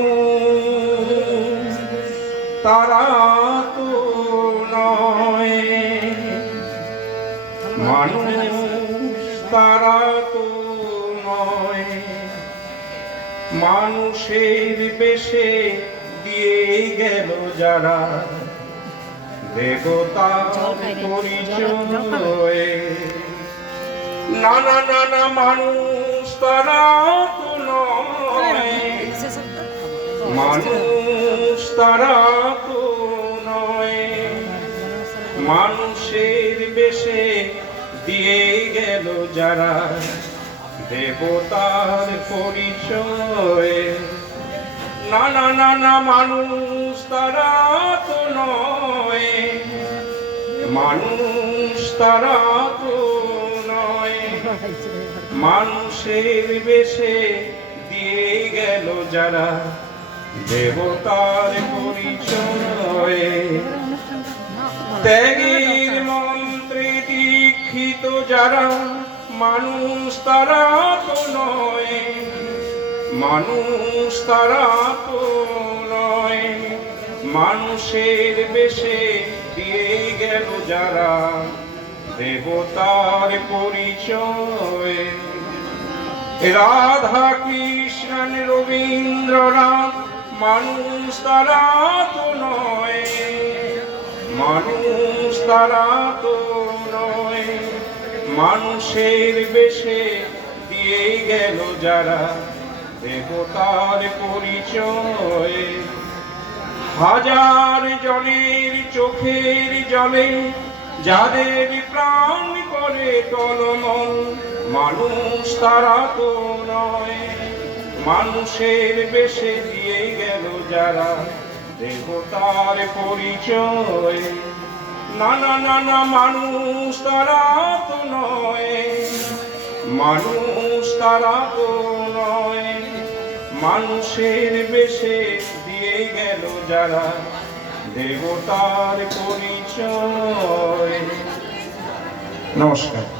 মানুষ তারা তো নয়। মানুষ তারা তো নয়। মানুষের বেশে দিয়ে গেল যারা দেবতা পরিচয় না না না না মানুষ তারা তো মানুষ তারা তো নয়। মানুষের বেশে দিয়ে গেল যারা দেবতার পরিচয়। না না না না, মানুষ তারা তো নয়। মানুষ তারা তো নয়। মানুষের বেশে দিয়ে গেল যারা দেবতার পরিচয়। ত্যাগের মন্ত্রে দীক্ষিত যারা, মানুষ তারা তো নয়। মানুষ তারা তো নয়। মানুষের বেশে দিয়ে গেল যারা, দেবতার পরিচয়। রাধা কৃষ্ণ রবীন্দ্রনাথ মানুষ তারা তো নয়। মানুষ তারা তো নয়। মানুষের বেশে দিয়ে গেল যারা দেবতার পরিচয়। হাজার জনের চোখের জলে যাদের প্রাণ করে টলমল, মানুষ তারা তো নয়। মানুষের বেশে দিয়ে গেল যারা দেবতার পরিচয়। নানা না না না মানুষ তারা তো নয়, মানুষ তারা তো নয়। মানুষের বেশে দিয়ে গেল যারা দেবতার পরিচয়। নমস্কার।